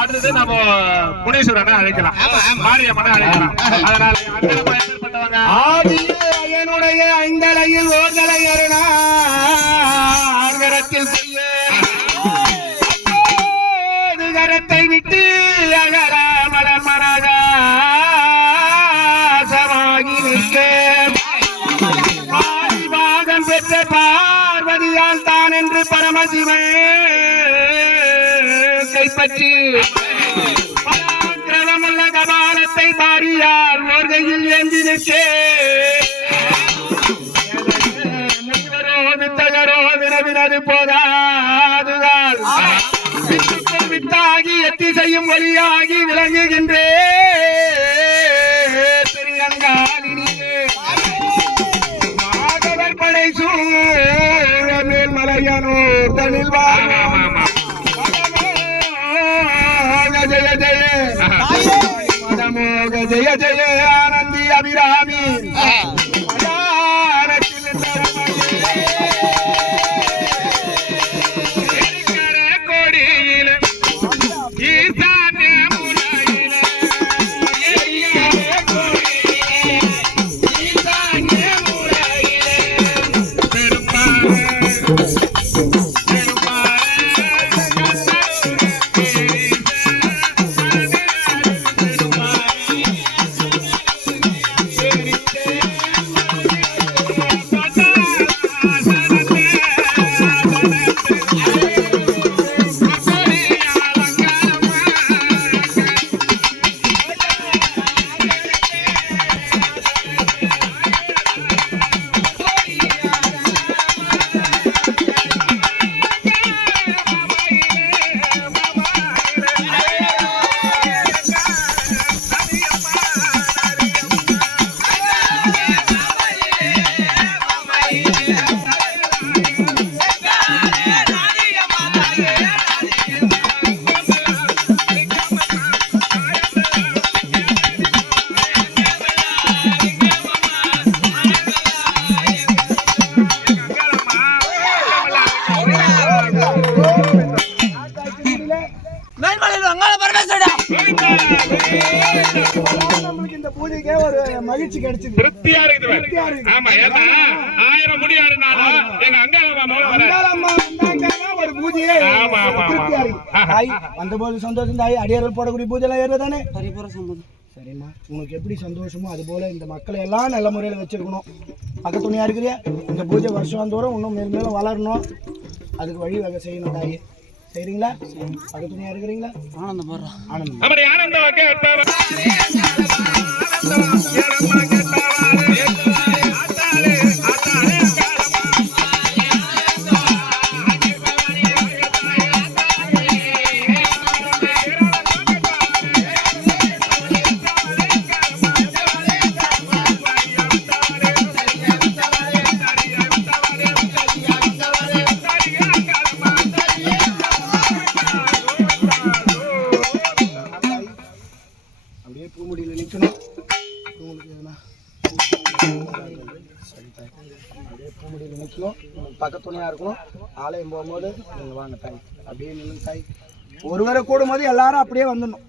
அடுத்தது நம்ம முனீஸ்வரனை அழைக்கலாம். மாரியம்மனை அழைக்கலாம். அதனால என்னுடைய ஐந்தலையில் ஓர்தலை செய்ய. கரத்தை விட்டு அகராமல மரகாசமாகி நிற்க. பாகம் பெற்ற பார்வதியால் தான் என்று பரமசிவன் கைப்பற்றி பராக்கிரமமுள்ள கபாலத்தை பாரியால் ஓர்கையில் ஏந்தி நிற்கே. முனிவரோ வித்தகரோ வினவினது போதாதுதான். வித்துக்கும் வித்தாகி எத்தி செய்யும் வழியாகி விளங்குகின்றே. திருநங்காலினியே மாதவர் படை சூழ மேல் மலையனூர் தனில் வாழும் జయ జయ. పదమోగ జయ జయ ఆనంది అభిరామి. வங்காள பரமேஸ்வரா. நம்மளுக்கு இந்த பூஜைக்கே ஒரு மகிழ்ச்சி கிடைச்சது. திருப்தியா இருக்குது ஆமா ஏன்னா ஆயிரம் முடியாதுனாலும் எங்க அங்காளம்மா வர அங்காளம்மா வந்தாங்கன்னா ஒரு பூஜையே ஆமா, ஆமா, ஆமா. திருப்தியா இருக்கு. தாய் வந்தபோது சந்தோஷம் தாய். அடியார்கள் போடக்கூடிய பூஜை எல்லாம் ஏறுதானே பரிபூர சம்மதம் சரிம்மா. உனக்கு எப்படி சந்தோஷமோ அது போல இந்த மக்களை எல்லாம் நல்ல முறையில் வச்சிருக்கணும். பக்கத்து துணியா இருக்கிறியா? இந்த பூஜை வருஷம் தோறும் இன்னும் மேலும் மேலும் வளரணும். அதுக்கு வழி வகை செய்யணும் தாய். சரிங்களா துணியா இருக்கிறீங்களா? ஆனந்தம் போடுறான் ஆனந்தம். அப்படி ஆனந்தம் அப்படியே பூமுடியில் நிற்கணும் உங்களுக்கு இருக்கணும் ஆலயம் போகும்போது நீங்கள் வாங்க தாய் அப்படியே நின்று தாய் ஒருவரை கூடும்போது எல்லாரும் அப்படியே வந்துடணும்